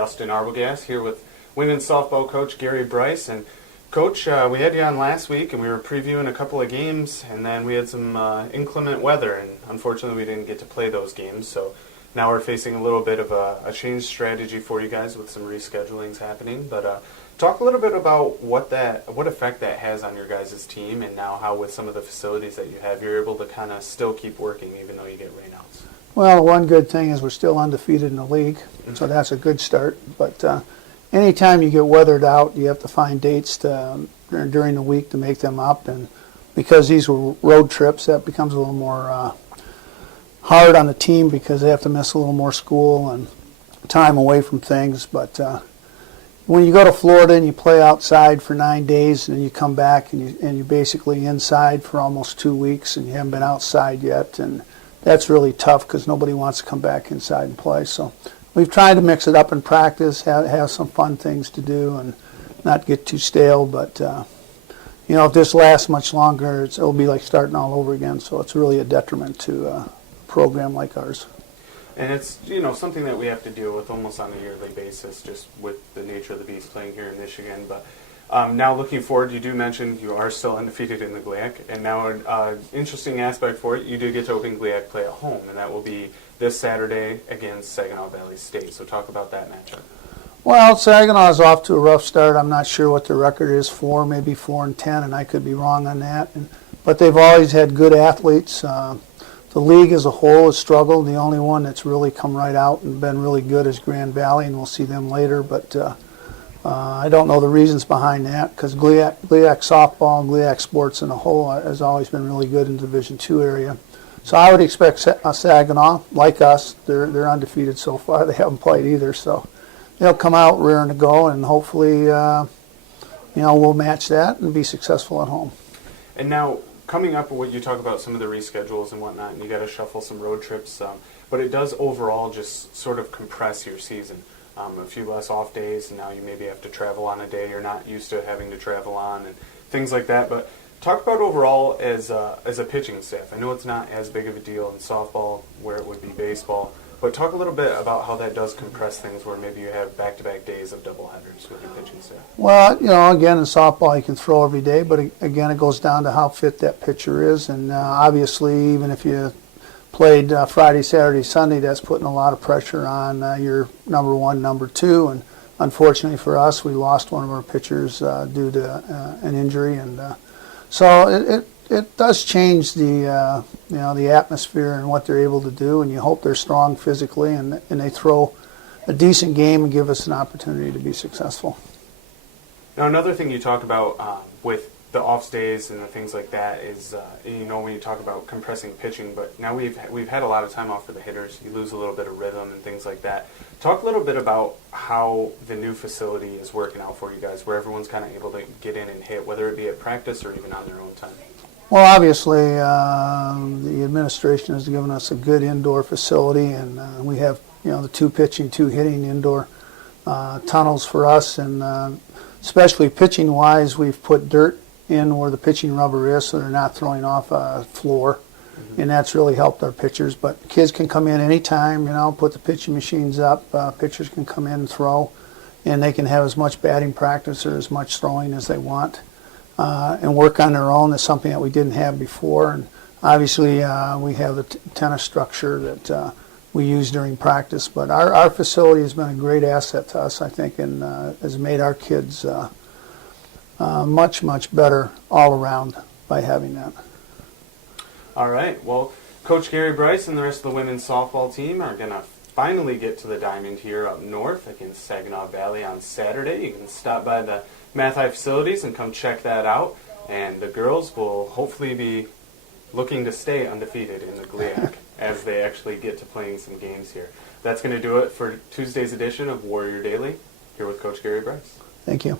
Justin Arbogast here with women's softball coach Gary Bryce. And Coach, we had you on last week and we were previewing a couple of games, and then we had some inclement weather, and unfortunately we didn't get to play those games. So now we're facing a little bit of a change strategy for you guys with some reschedulings happening. But talk a little bit about what effect that has on your guys' team, and now how with some of the facilities that you have, you're able to kind of still keep working even though you get rainouts. Well, one good thing is we're still undefeated in the league, so that's a good start. But anytime you get weathered out, you have to find dates during the week to make them up. And because these were road trips, that becomes a little more hard on the team because they have to miss a little more school and time away from things. But when you go to Florida and you play outside for 9 days and you come back and you're basically inside for almost 2 weeks and you haven't been outside yet, and that's really tough because nobody wants to come back inside and play. So we've tried to mix it up in practice, have some fun things to do, and not get too stale. But if this lasts much longer, it'll be like starting all over again. So it's really a detriment to a program like ours. And it's something that we have to deal with almost on a yearly basis, just with the nature of the beast playing here in Michigan. But now looking forward, you do mention you are still undefeated in the GLIAC, and now an interesting aspect for it, you do get to open GLIAC play at home, and that will be this Saturday against Saginaw Valley State. So talk about that matchup. Well, Saginaw is off to a rough start. I'm not sure what their record is for, maybe 4-10, and I could be wrong on that. But they've always had good athletes. The league as a whole has struggled. The only one that's really come right out and been really good is Grand Valley, and we'll see them later. But I don't know the reasons behind that, because GLIAC softball and GLIAC sports in a whole has always been really good in the Division II area. So I would expect Saginaw, like us, they're undefeated so far. They haven't played either, so they'll come out rearing to go, and hopefully we'll match that and be successful at home. And now, coming up, what you talk about some of the reschedules and whatnot, and you got to shuffle some road trips, but it does overall just sort of compress your season. A few less off days, and now you maybe have to travel on a day you're not used to having to travel on, and things like that. But talk about overall as a pitching staff. I know it's not as big of a deal in softball where it would be baseball, but talk a little bit about how that does compress things where maybe you have back-to-back days of doubleheaders with your pitching staff. Well, again, in softball you can throw every day, but again, it goes down to how fit that pitcher is. And obviously, even if you played Friday, Saturday, Sunday, that's putting a lot of pressure on your number one, number two. And unfortunately for us, we lost one of our pitchers due to an injury. And so it does change the the atmosphere and what they're able to do, and you hope they're strong physically and they throw a decent game and give us an opportunity to be successful. Now, another thing you talk about with the off days and the things like that is when you talk about compressing pitching, but now we've had a lot of time off for the hitters. You lose a little bit of rhythm and things like that. Talk a little bit about how the new facility is working out for you guys, where everyone's kind of able to get in and hit, whether it be at practice or even on their own time. Well, obviously, the administration has given us a good indoor facility, and we have the 2 pitching, 2 hitting indoor tunnels for us, and especially pitching-wise, we've put dirt in where the pitching rubber is, so they're not throwing off a floor, and that's really helped our pitchers. But kids can come in anytime, put the pitching machines up. Pitchers can come in and throw, and they can have as much batting practice or as much throwing as they want. And work on their own. Is something that we didn't have before. And obviously we have the tennis structure that we use during practice. But our facility has been a great asset to us, I think, and has made our kids much, much better all around by having that. All right. Well, Coach Gary Bryce and the rest of the women's softball team are going to finally get to the diamond here up north against Saginaw Valley on Saturday. You can stop by the Math High facilities and come check that out. And the girls will hopefully be looking to stay undefeated in the GLIAC as they actually get to playing some games here. That's going to do it for Tuesday's edition of Warrior Daily, here with Coach Gary Bryce. Thank you.